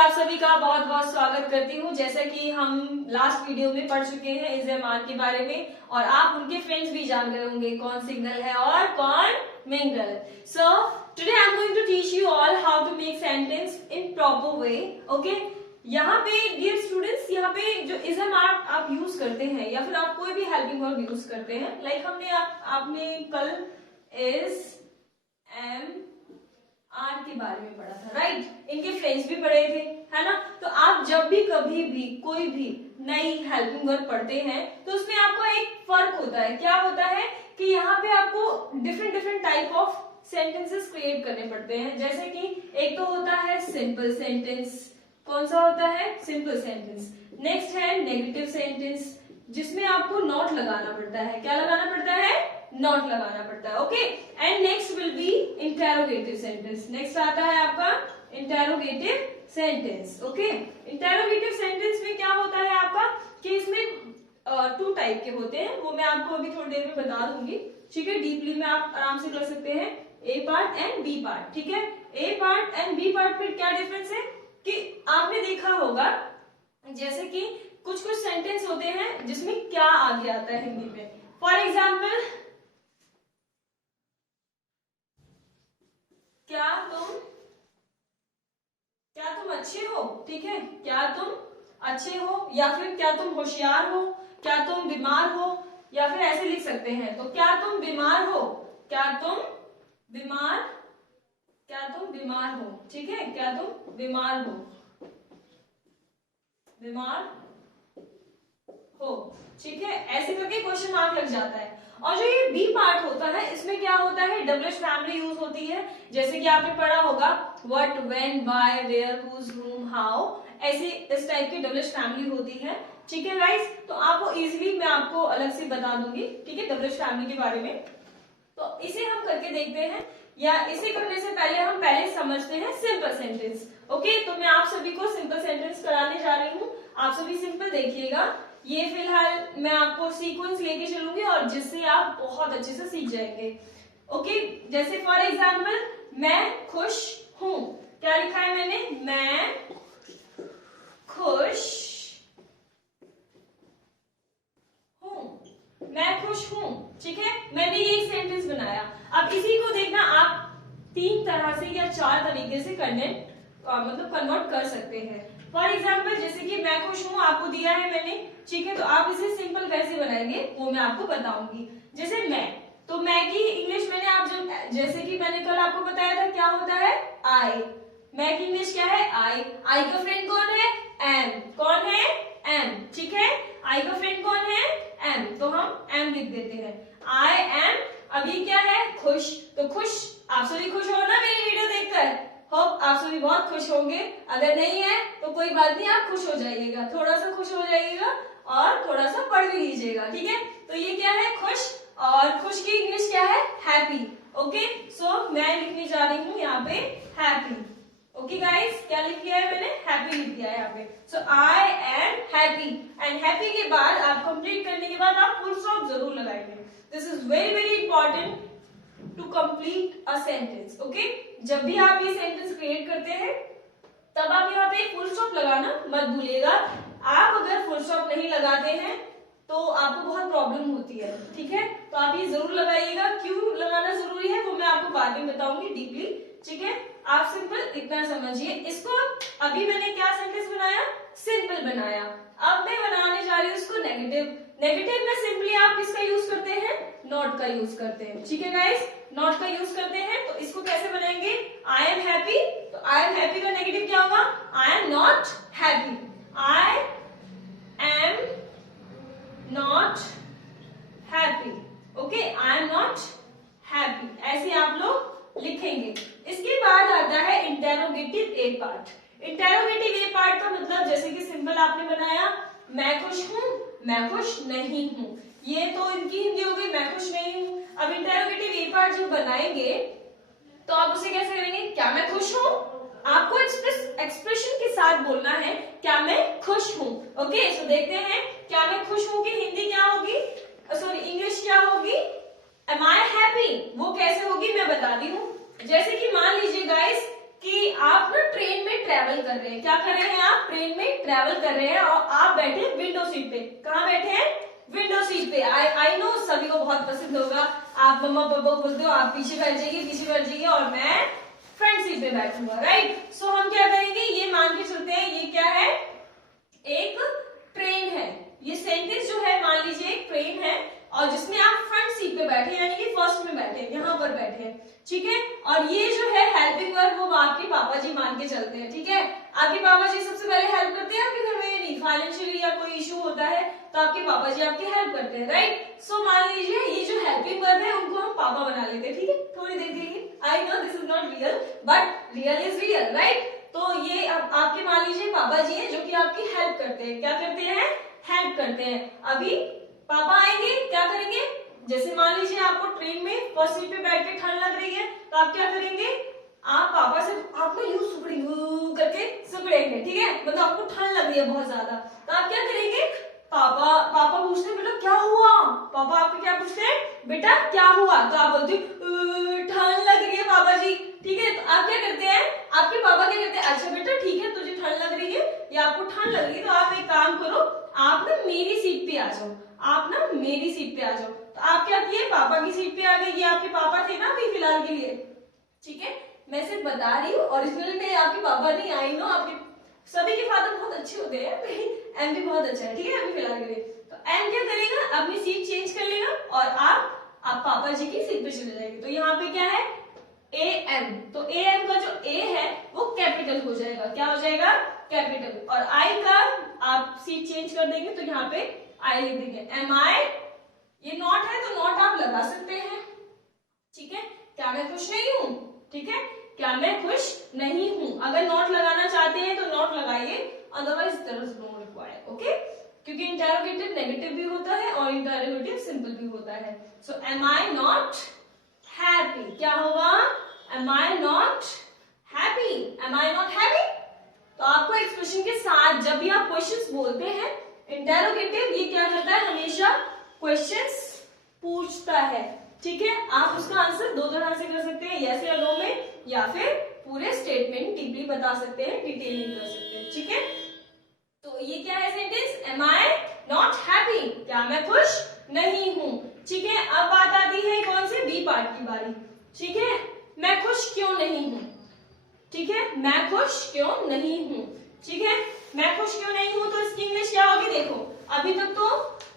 आप सभी का बहुत बहुत स्वागत करती हूँ। जैसा कि हम लास्ट वीडियो में पढ़ चुके हैं इज़-एम-आर के बारे में और आप उनके फ्रेंड्स भी जान गए होंगे कौन सिंगल है और कौन mingle. So today I am going to teach you all how to make sentence in proper way. Okay, यहाँ पे डियर स्टूडेंट्स, यहाँ पे जो इज़-एम-आर आप यूज करते हैं या फिर आप कोई भी हेल्पिंग वर्ब यूज करते हैं, लाइक हमने आपने कल इज एम आर के बारे में पढ़ा था, राइट? इनके फ्रेंड्स भी पढ़े थे, है ना? तो आप जब भी कभी भी कोई भी नई हेल्पिंग वर्ब पढ़ते हैं तो उसमें आपको एक फर्क होता है। क्या होता है कि यहाँ पे आपको different different type of sentences create करने पड़ते हैं। जैसे कि एक तो होता है सिंपल सेंटेंस। कौन सा होता है? Simple sentence. नेक्स्ट है नेगेटिव सेंटेंस, जिसमें आपको नॉट लगाना पड़ता है। क्या लगाना पड़ता है? नॉट लगाना पड़ता है। Okay, and next will be interrogative sentence. Next आता है आपका interrogative sentence. Okay, interrogative sentence में क्या होता है आपका कि इसमें टू टाइप के होते हैं, वो मैं आपको अभी थोड़ी देर में बता दूंगी। ठीक है, डीपली में आप आराम से कर सकते हैं। ए पार्ट एंड बी पार्ट। ठीक है, ए पार्ट एंड बी पार्ट में क्या डिफरेंस है कि आपने देखा होगा जैसे कि कुछ कुछ सेंटेंस होते हैं जिसमें क्या आगे आता है हिंदी में। फॉर एग्जाम्पल, क्या तुम अच्छे हो? ठीक है, क्या तुम अच्छे हो, या फिर क्या तुम होशियार हो, क्या तुम बीमार हो, या फिर ऐसे लिख सकते हैं। तो क्या तुम बीमार हो, क्या तुम बीमार हो। ठीक है, क्या तुम बीमार हो, ठीक है, ऐसे करके क्वेश्चन मार्क लग जाता है। और जो ये बी पार्ट होता है, इसमें क्या होता है? डब्ल्यूएच फैमिली यूज होती है। जैसे कि आपने पढ़ा होगा what, when, why, where, whose, whom, how, ऐसे इस टाइप की डब्ल्यूएच फैमिली होती है। ठीक है गाइस, तो आपको इजीली मैं आपको अलग से बता दूंगी, ठीक है, डब्ल्यूएच फैमिली के बारे में। तो इसे हम करके देखते हैं, या इसे करने से पहले समझते हैं सिंपल सेंटेंस। ओके, तो मैं आप सभी को सिंपल सेंटेंस कराने जा रही हूँ। आप सभी सिंपल देखिएगा। ये फिलहाल मैं आपको सीक्वेंस लेके चलूंगी और जिससे आप बहुत अच्छे से सीख जाएंगे। ओके, जैसे फॉर एग्जाम्पल, मैं खुश हूं। क्या लिखा है मैंने? मैं खुश हूं। ठीक है, मैंने ये एक सेंटेंस बनाया। अब इसी को देखना, आप 3 तरह से या 4 तरीके से मतलब कन्वर्ट कर सकते हैं। फॉर एग्जाम्पल, जैसे कि मैं खुश हूं आपको दिया है मैंने, ठीक है, तो आप इसे सिंपल कैसे बनाएंगे वो मैं आपको बताऊंगी। जैसे तो मैं की इंग्लिश मैंने जैसे कि मैंने कल आपको बताया था क्या होता है? आई। मैं की इंग्लिश क्या है? आई। आई का फ्रेंड कौन है? एम। कौन है? एम। ठीक है, आई का फ्रेंड कौन है? एम, तो हम एम लिख देते हैं। I am. अभी क्या है? खुश। तो खुश, आप सभी खुश हो ना मेरी वीडियो देखकर? होप आप सभी बहुत खुश होंगे। अगर नहीं है तो कोई बात नहीं, आप खुश हो जाइएगा, थोड़ा सा खुश हो जाइएगा और थोड़ा सा पढ़ भी लीजिएगा। ठीक है, तो ये क्या है? खुश। और खुश की इंग्लिश क्या है? हैप्पी। ओके, सो मैं लिखने जा रही हूँ यहाँ पे हैप्पी। ओके गाइस, क्या लिख दिया है मैंने? हैप्पी लिख दिया है यहाँ पे। So I am happy, and happy के बाद आप कंप्लीट करने के बाद आप फुल स्टॉप जरूर लगाएंगे। This is very very important to complete a sentence. Okay, जब भी आप ये सेंटेंस क्रिएट करते हैं तब आप यहाँ पे फुल स्टॉप लगाना मत भूलिएगा। आप अगर फुल स्टॉप नहीं लगाते हैं तो आपको बहुत प्रॉब्लम होती है। ठीक है, तो आप ये जरूर लगाइएगा। क्यों लगाना जरूरी है वो मैं आपको बाद में बताऊंगी डीपली। ठीक है, आप सिंपल इतना समझिए इसको। अभी मैंने क्या सेंटेंस बनाया? सिंपल बनाया। अब मैं बनाने जा रही हूँ इसको नेगेटिव। नेगेटिव में सिंपली आप किसका यूज करते हैं? नॉट का यूज करते हैं। ठीक है गाइस, नॉट का यूज करते हैं। तो इसको कैसे बनाएंगे? आई एम हैप्पी, तो आई एम हैप्पी का नेगेटिव क्या होगा? I am not happy. I am not happy. Okay, I am not happy, ऐसे आप लोग लिखेंगे। इसके बाद आता है इंटेरोगेटिव ए पार्ट। इंटेरोगेटिव ए पार्ट का मतलब, जैसे कि सिंपल आपने बनाया मैं खुश हूं, मैं खुश नहीं हूं, ये तो इनकी हिंदी हो गई मैं खुश नहीं हूं। अब इंटेरोगेटिव ए पार्ट जब बनाएंगे तो आप उसे कैसे करेंगे? क्या मैं खुश हूं? आपको एक्सप्रेशन के साथ बोलना है, क्या मैं खुश हूं। ओके, सो देखते हैं क्या मैं खुश हूं की हिंदी क्या होगी, सॉरी इंग्लिश क्या होगी? एम आई हैप्पी। वो कैसे होगी मैं बताती हूँ। जैसे कि मान लीजिए गाइस कि आप ना ट्रेन में ट्रेवल कर रहे हैं। क्या कर रहे हैं आप? ट्रेन में ट्रेवल कर रहे हैं और आप बैठे विंडो सीट पे। कहाँ बैठे हैं? विंडो सीट पे। आई नो सभी को बहुत पसंद होगा। आप मम्मा पापा बोलते हो आप पीछे बैठ जाइए और मैं फ्रंट सीट पे बैठूंगा, राइट। सो हम क्या करेंगे, ये मान के चलते हैं ये क्या है, एक ट्रेन है। ये सेंटेंस जो है मान लीजिए एक ट्रेन है और जिसमें आप फ्रंट सीट पे बैठे यानी कि फर्स्ट में बैठे, यहाँ पर बैठे, ठीक है। और ये जो है हेल्पिंग वर्ब वो आपके पापा जी मान के चलते हैं, ठीक है। आपके पापा जी सबसे पहले हेल्प करते हैं आपके घर में, नहीं फाइनेंशियली या कोई इशू होता है तो आपके पापा जी आपकी हेल्प करते हैं, राइट। सो मान लीजिए ये जो हेल्पिंग वर्ब है उनको हम पापा बना लेते हैं, ठीक है। थोड़ी देर के लिए, I know this is not real but real is real, right. तो ये अब आपके मान लीजिए पापा जी हैं जो कि आपकी हेल्प करते हैं। क्या करते हैं? हेल्प करते हैं। अभी पापा आएंगे, क्या करेंगे, जैसे मान लीजिए आपको ट्रेन में फर्स्ट सीट पे बैठ के ठंड लग रही है तो आप क्या करेंगे, आप पापा से आपको यूं सुकड़ेंगे करके सुकड़ेंगे, ठीक है। मतलब आपको ठंड लग रही है बहुत ज्यादा तो आप क्या करेंगे, पापा पूछते हैं बेटा क्या हुआ, पापा आपको क्या पूछते हैं, बेटा क्या हुआ, तो आप बोलते हो ठंड लग रही है पापा जी, ठीक है। तो आप क्या करते हैं, आपके पापा क्या करते हैं, अच्छा बेटा ठीक है तुझे ठंड लग रही है या आपको ठंड लग रही है तो आप एक काम करो, आप ना मेरी सीट पे आ जाओ, आप ना मेरी सीट पे आ जाओ। तो आप क्या किए, पापा की सीट पे आ गए। ये आपके पापा थे ना अभी फिलहाल के लिए, ठीक है। मैं सिर्फ बता रही हूँ, ओरिजिनल में आपके पापा नहीं, आई नो आपके सभी के फादर बहुत अच्छे होते हैं, एम भी बहुत अच्छा है, ठीक है अभी फिलहाल के लिए। तो एम क्या करेगा, अपनी सीट चेंज कर लेगा और आप पापा जी की सीट पे चले जाएंगे। तो यहाँ पे क्या है, ए एम। तो ए एम का जो ए है वो कैपिटल हो जाएगा, क्या हो जाएगा, कैपिटल। और आई का आप सीट चेंज कर देंगे तो यहाँ पे आई लिख देंगे, एम आई। ये नॉट है तो नॉट आप लगा सकते हैं, ठीक है। क्या मैं खुश नहीं हूं, ठीक है, क्या मैं खुश नहीं हूं। अगर नॉट लगाना चाहते हैं तो नॉट लगाइए, otherwise there is no required, okay. क्योंकि इंटरोगेटिव नेगेटिव भी होता है और इंटरोगेटिव सिंपल भी होता है। So am I not happy, क्या होगा, am I not happy, am I not happy. तो आपको एक्सप्रेशन के साथ जब भी आप क्वेश्चंस बोलते हैं, इंटरोगेटिव ये क्या करता है, हमेशा क्वेश्चंस पूछता है, ठीक है। आप उसका आंसर दो तरह से कर सकते हैं, यस या नो में, या फिर पूरे स्टेटमेंट डीपली बता सकते हैं, डिटेलिंग कर सकते हैं, ठीक है। तो ये क्या है sentence, am I not happy, क्या मैं खुश नहीं हूं, ठीक है। अब बात आती है कौन से, बी पार्ट की बारी, ठीक है। मैं खुश क्यों नहीं हूं, ठीक है, मैं खुश क्यों नहीं हूं, ठीक है। मैं खुश क्यों नहीं हूं तो इसकी इंग्लिश क्या होगी, देखो अभी तक तो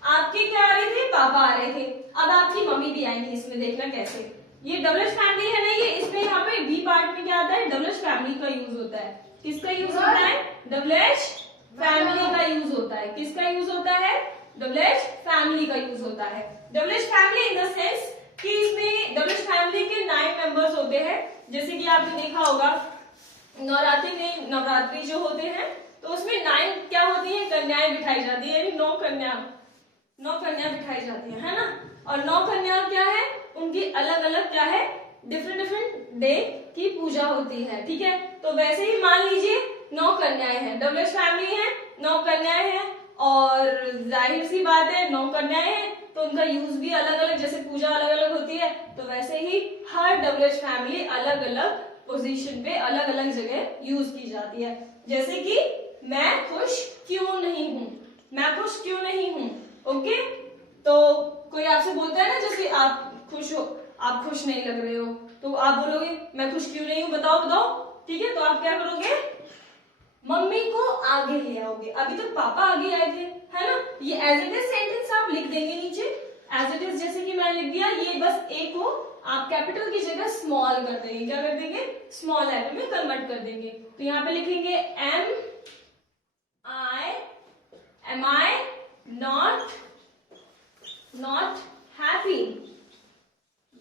आपके क्या आ रहे थे, पापा आ रहे थे, अब आपकी मम्मी भी आएंगी इसमें, देखना कैसे। ये डबल एच फैमिली है ना, ये इसमें यहाँ पे बी पार्ट में क्या आता है, डबल एच फैमिली का यूज होता है। किसका यूज होता है, डबल एच फैमिली का यूज होता है। किसका यूज होता है, डबल एच फैमिली का यूज होता है। Double H family in the sense कि इसमें डबल एच फैमिली के 9 मेंबर्स होते हैं। जैसे कि आपने देखा होगा नवरात्रि में, नवरात्रि जो होते हैं तो उसमें 9 क्या होती है, कन्याएं बिठाई जाती है, यानी 9 कन्या बिठाई जाती है ना। और 9 कन्या क्या है, उनकी अलग अलग क्या है, डिफरेंट डे की पूजा होती है, ठीक है। तो वैसे ही मान लीजिए 9 कन्याएं हैं, डबल एच फैमिली है, 9 कन्याएं हैं और जाहिर सी बात है 9 कन्याएं हैं तो उनका यूज भी अलग अलग, जैसे पूजा अलग अलग होती है तो वैसे ही हर डबल एच फैमिली अलग अलग पोजीशन पे अलग अलग जगह यूज की जाती है। जैसे कि मैं खुश क्यों नहीं हूं, मैं खुश क्यों नहीं हूं, ओके। तो कोई आपसे बोलता है ना, जैसे आप खुश हो, आप खुश नहीं लग रहे हो तो आप बोलोगे मैं खुश क्यों नहीं हूं, बताओ, ठीक है। तो आप क्या करोगे, मम्मी को आगे ले आओगे। अभी तक पापा आगे आए थे, है ना। ये एज इट इज सेंटेंस आप लिख देंगे नीचे, एज इट इज जैसे कि मैंने लिख दिया। ये बस ए को आप कैपिटल की जगह स्मॉल कर देंगे, क्या कर देंगे, स्मॉल लेटर में कन्वर्ट कर देंगे। तो यहाँ पे लिखेंगे am I not happy.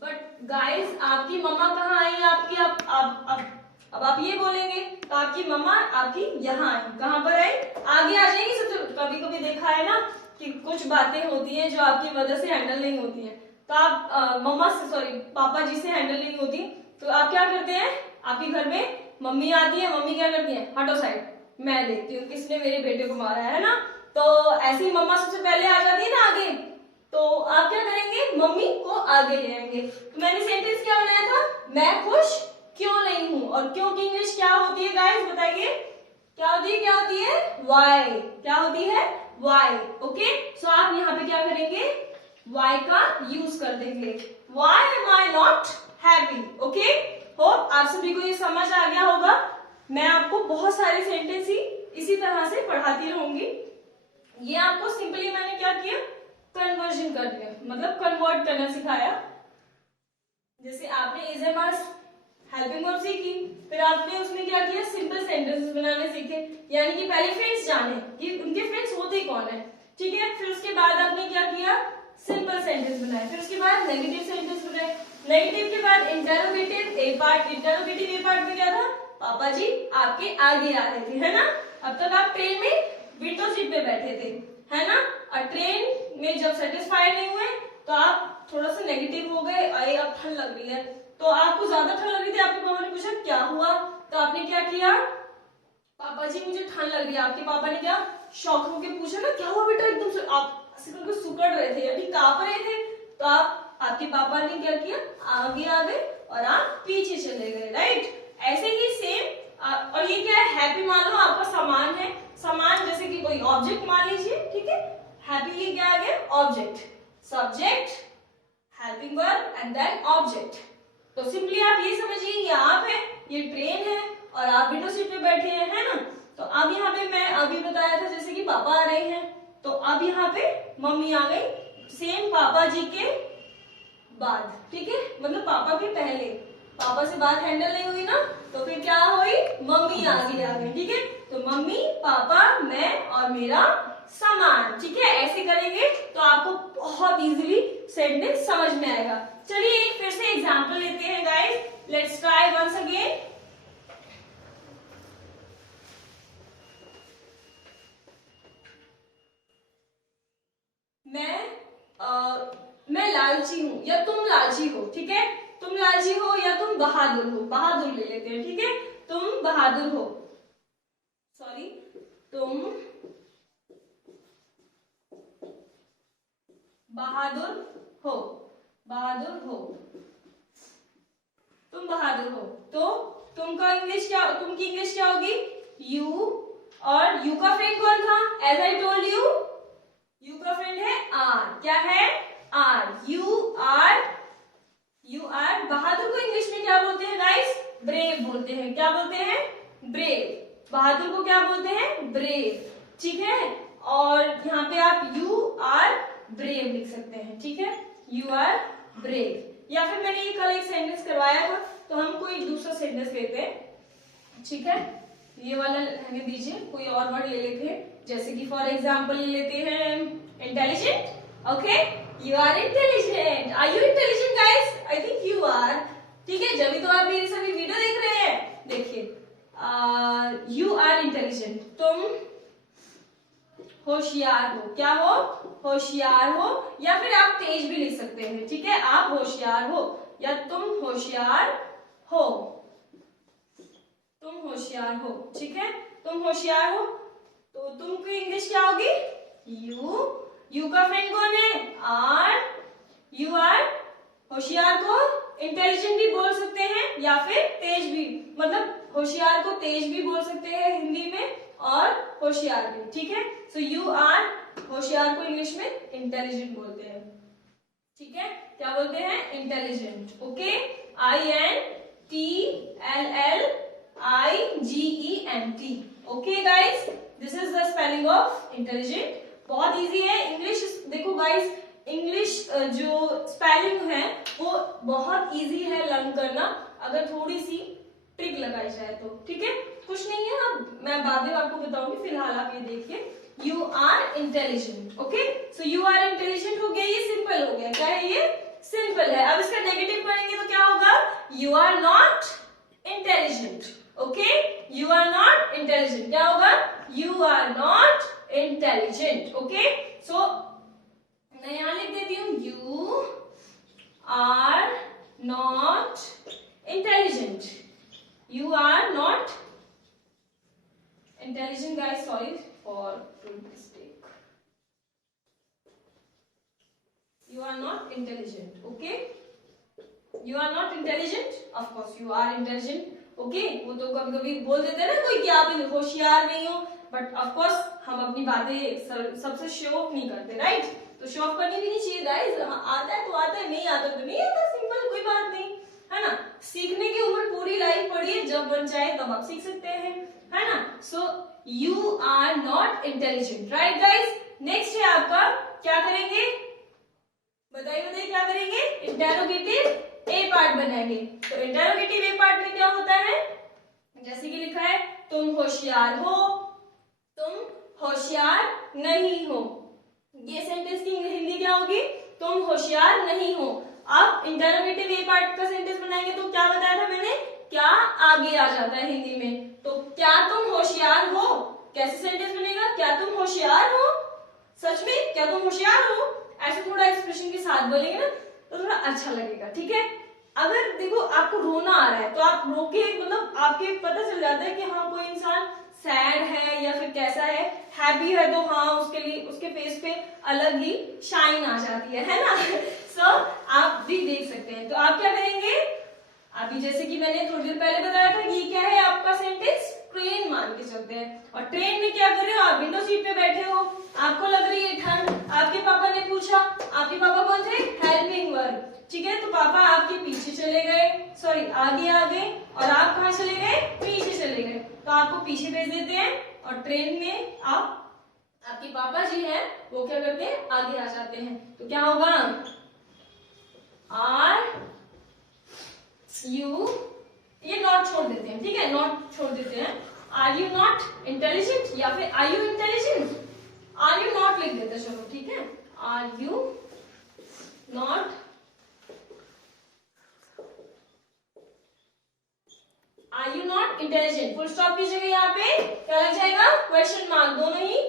But guys आपकी मम्मा कहाँ आई, आपकी अब आप ये बोलेंगे तो आपकी मम्मा आपकी यहाँ आई, कहाँ पर आई, आगे आ जाएंगी। सब कभी कभी देखा है ना कि कुछ बातें होती हैं जो आपकी वजह से हैंडल नहीं होती हैं, तो आप मम्मा से सॉरी पापा जी से हैंडल नहीं होती, तो आप क्या करते हैं, आपके घर में मम्मी आती है, मम्मी क्या करती है, हटो साइड, मैं देखती हूँ किसने मेरे बेटे को मारा है ना। तो ऐसी मम्मा सबसे पहले आ जाती है ना आगे, तो आप क्या करेंगे, मम्मी को आगे ले आएंगे। तो मैंने सेंटेंस क्या बनाया था, मैं खुश क्यों नहीं हूं, और क्यों की इंग्लिश क्या होती है गाइस बताइए, क्या होती है, क्या होती है, वाई, क्या होती है, वाई। ओके, सो आप यहाँ पे क्या करेंगे, वाई का यूज कर देंगे, why am I not happy. Okay, hope आप सभी को ये समझ आ गया होगा। मैं आपको बहुत सारे सेंटेंस ही इसी तरह से पढ़ाती रहूंगी। ये आपको सिंपली मैंने क्या किया, कन्वर्जन कर दिया, मतलब कन्वर्ट करना सिखाया। जैसे आपने is a must helping verb सीखी, फिर आपने उसमें क्या किया, सिंपल सेंटेंसेस बनाने सीखे, यानी कि पहले फ्रेंड्स जाने कि उनके फ्रेंड्स होते कौन है, ठीक है। फिर उसके बाद आपने क्या किया, सिंपल सेंटेंस बनाए, फिर उसके बाद नेगेटिव सेंटेंस बनाए, नेगेटिव के बाद इंटरोगेटिव ए पार्ट, इंटरोगेटिव ए पार्ट में क्या था, पापा जी आपके आगे आ रहे थे, है ना। अब तक आप ट्रेन में विंडो सीट पे बैठे थे, है ना, और ट्रेन में जब सेटिस्फाइड नहीं हुए तो आप थोड़ा सा नेगेटिव हो गए, अरे अब ठंड लग रही है, तो आपको ज्यादा ठंड लग रही थी, आपके पापा ने पूछा क्या हुआ, तो आपने क्या किया, पापा जी मुझे ठंड लग रही है। आपके पापा ने क्या शॉक होकर पूछा ना, क्या हुआ बेटा, एकदम से आप बिल्कुल सुकड़ रहे थे, यानी कांप रहे थे, तो आपके पापा ने क्या किया, आगे आ गए और आप पीछे चले गए, राइट। ऐसे ही सेम, और ये क्या है, हैप्पी मान लो आपका सामान है, सामान जैसे कि कोई ऑब्जेक्ट मान लीजिए, ठीक है, हैप्पी ये क्या आ गया, object, subject, helping verb and then object. तो सिंपली आप ये समझिए, ये आप है, ये ट्रेन है और आप विंडो सीट पे बैठे हैं, है ना। तो अब यहाँ पे मैं अभी बताया था जैसे कि पापा आ रहे हैं, तो अब यहाँ पे मम्मी आ गई, सेम पापा जी के बाद, ठीक है, मतलब पापा के पहले, पापा से बात हैंडल नहीं हुई ना, तो फिर क्या हुई, मम्मी आगे आ गई, ठीक है। तो मम्मी, पापा, मैं और मेरा सामान, ठीक है, ऐसे करेंगे तो आपको बहुत इजीली सेंटेंस समझ में आएगा। चलिए एक फिर से एग्जांपल लेते हैं guys, let's try once again. मैं लालची हूं या तुम लालची हो, ठीक है, तुम लालची हो या तुम बहादुर हो, बहादुर ले लेते हैं, ठीक है, तुम बहादुर हो, सॉरी, तुम बहादुर हो, बहादुर हो, तुम बहादुर हो, तो तुम का इंग्लिश क्या, तुम की इंग्लिश क्या होगी, यू, और यू का फ्रेंड कौन था, as I told you, you का फ्रेंड है आर, क्या है, are, U R, U R, बहादुर को इंग्लिश में क्या बोलते हैं गाइस, ब्रेव बोलते हैं, क्या बोलते हैं, ब्रेव, बहादुर को क्या बोलते हैं, ब्रेव, ठीक है। और यहाँ पे आप यू आर ब्रेव लिख सकते हैं, ठीक है, यू आर ब्रेव। या फिर मैंने ये कल एक सेंटेंस करवाया था, तो हम कोई दूसरा सेंटेंस लेते हैं, ठीक है, ये वाला रहने दीजिए, कोई और वर्ड ले लेते हैं, जैसे कि फॉर एग्जाम्पल लेते हैं intelligent, okay, you are intelligent, are you intelligent guys, I think you are, ठीक है, जब भी तो आप मेरी सभी वीडियो देख रहे हैं, देखिए, यू आर इंटेलिजेंट, तुम होशियार हो, क्या हो, होशियार हो, या फिर आप तेज भी लिख सकते हैं, ठीक है, आप होशियार हो या तुम होशियार हो, तुम होशियार हो, ठीक है, तुम होशियार हो, तो तुम की इंग्लिश क्या होगी, यू, यू का फ्रेंड कौन है, आर, यू आर, होशियार को इंटेलिजेंट भी बोल सकते हैं या फिर तेज भी, मतलब होशियार को तेज भी बोल सकते हैं हिंदी में और होशियार भी, ठीक है। सो यू आर, होशियार को इंग्लिश में इंटेलिजेंट बोलते हैं, ठीक है, क्या बोलते हैं, intelligent, okay, I N T L L I G E N T, okay guys, this is the spelling of intelligent. बहुत इजी है इंग्लिश, देखो गाइस, इंग्लिश जो स्पेलिंग है वो बहुत इजी है लर्न करना, अगर थोड़ी सी ट्रिक लगाई जाए तो, ठीक है, कुछ नहीं है, अब मैं बाद में आपको बताऊंगी, फिलहाल आप ये देखिए, you are intelligent, okay, so you are intelligent हो गया, ये सिंपल हो गया, क्या है ये, सिंपल है। अब इसका नेगेटिव करेंगे तो क्या होगा, you are not intelligent, okay, you are not intelligent, क्या होगा, you are not intelligent, okay. So मैं यहां लिख देती हूं, you are not intelligent, you are not intelligent guys, sorry for mistake, you are not intelligent, okay, you are not intelligent, of course you are intelligent, okay वो तो कभी कभी बोल देते हैं ना कोई कि आप होशियार नहीं हो, बट ऑफ कोर्स हम अपनी बातें सबसे शो ऑफ नहीं करते, राइट? तो शो ऑफ करनी भी नहीं चाहिए गाइस। आता है तो आता है, नहीं आता तो नहीं आता, सिंपल, कोई बात नहीं, है ना? सीखने की उम्र पूरी लाइफ पड़ी है, जब बन जाए तब आप सीख सकते हैं, है ना? So you are not intelligent, right guys? Next है आपका, क्या करेंगे बताइए बताइए, क्या करेंगे? इंटेरोगेटिव ए पार्ट बनाएंगे। तो इंटेरोगेटिव ए पार्ट में क्या होता है, जैसे कि लिखा है तुम होशियार हो, तुम होशियार नहीं हो। ये सेंटेंस की हिंदी क्या होगी? तुम होशियार नहीं हो। अब इंटेरोगेटिव ए पार्ट का सेंटेंस बनाएंगे तो क्या बताया था मैंने, क्या आगे आ जाता है हिंदी में। तो क्या तुम होशियार हो, कैसे सेंटेंस बनेगा? क्या तुम होशियार हो, सच में क्या तुम होशियार हो? ऐसे थोड़ा एक्सप्रेशन के साथ बोलेंगे ना तो थोड़ा अच्छा लगेगा, ठीक है? अगर देखो आपको रोना आ रहा है तो आप रोके, मतलब आपके पता चल जाता है कि हाँ कोई इंसान सैड है या फिर कैसा है। हैप्पी है तो हाँ उसके लिए उसके फेस पे अलग ही शाइन आ जाती है ना? सो आप भी देख सकते हैं। तो आप क्या करेंगे, अभी जैसे कि मैंने थोड़ी देर पहले बताया था कि ये क्या है आपका सेंटेंस, ट्रेन मान के चलते हैं। और ट्रेन में क्या कर रहे हो आप, विंडो सीट पे बैठे हो, आपको लग रही है ठंड, आपके पापा ने पूछा, आपके पापा कौन थे, हेल्पिंग वर्ब, ठीक है? तो पापा आपके पीछे चले गए, सॉरी आगे आ गए, और आप कहाँ चले गए, पीछे चले गए। तो आपको पीछे भेज देते हैं और ट्रेन में आप, आपके पापा जी हैं वो क्या करते हैं, आगे आ जाते हैं। तो क्या होगा, आर यू, ये नॉट छोड़ देते हैं, ठीक है? नॉट छोड़ देते हैं। आर यू नॉट इंटेलिजेंट या फिर are you intelligent, are you not लिख देते हैं, चलो ठीक है? Are you not, are you not intelligent, full stop की जगह यहाँ पे क्या लग जाएगा, क्वेश्चन मार्क, दोनों ही,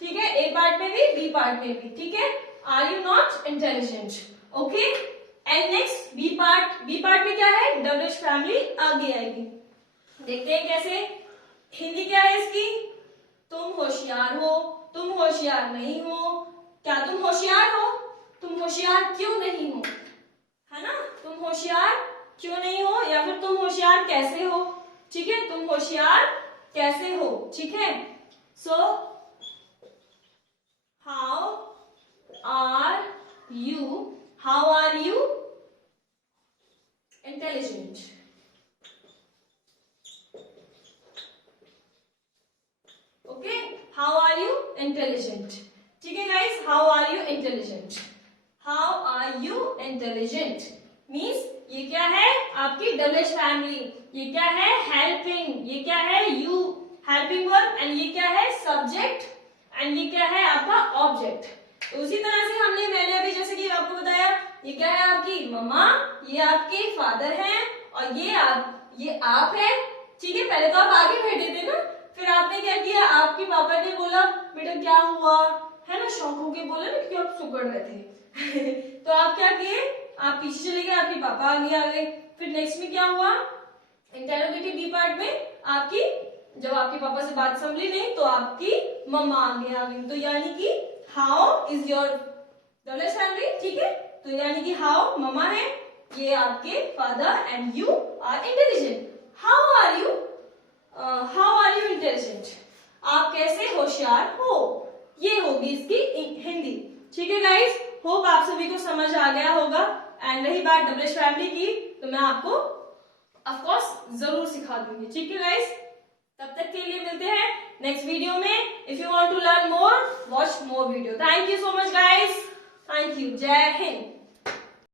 ठीक है? ए पार्ट में भी बी पार्ट में भी, ठीक है? Are you not intelligent, okay? And next B part, B part में क्या है, डब्ल्यूएच फैमिली आगे आएगी। देखते हैं कैसे। हिंदी क्या है इसकी, तुम होशियार हो, तुम होशियार नहीं हो। क्या तुम होशियार हो, तुम होशियार क्यों नहीं हो, है ना? तुम होशियार क्यों नहीं हो, या फिर तुम होशियार कैसे हो, ठीक है? तुम होशियार कैसे हो, ठीक है? So how are you, how are you intelligent, okay? How are you intelligent, ठीक है guys? How are you intelligent, how are you intelligent means ये क्या है आपकी डब्ल्यूएच फैमिली, ये क्या है हेल्पिंग, ये क्या है यू हेल्पिंग वर्ब, एंड ये क्या है सब्जेक्ट, एंड ये क्या है आपका ऑब्जेक्ट। तो उसी तरह से हमने, मैंने अभी जैसे कि आपको बताया, ये क्या है आपकी मम्मा, ये आपके फादर हैं, और ये आप है, ठीक है? पहले तो आप आगे बैठे थे ना, फिर आपने क्या किया, आपके पापा ने बोला बेटा क्या हुआ, है ना? शौक होके बोला ना क्योंकि आप सुगड़ रहे थे तो आप क्या किए, आप पीछे चले गए, आपके पापा आगे आ गए। फिर नेक्स्ट में क्या हुआ, इंटेरोगेटिव बी पार्ट में आपकी, जब आपके पापा से बात संभली नहीं तो आपकी मम्मा आगे आ गई। तो यानी कि how is your WH family, ठीक है? तो यानी कि हाउ मम्मा है, ये आपके father, and you are intelligent. How are you intelligent, आप कैसे होशियार हो, ये होगी इसकी हिंदी, ठीक है गाइस? होप आप सभी को समझ आ गया होगा। एंड रही बात डब्ल्यूएच फैमिली की, तो मैं आपको ऑफ कोर्स जरूर सिखा दूंगी, ठीक है गाइस? तब तक के लिए मिलते हैं नेक्स्ट वीडियो में। If you want to learn more, watch more video. Thank you so much guys, thank you, जय हिंद।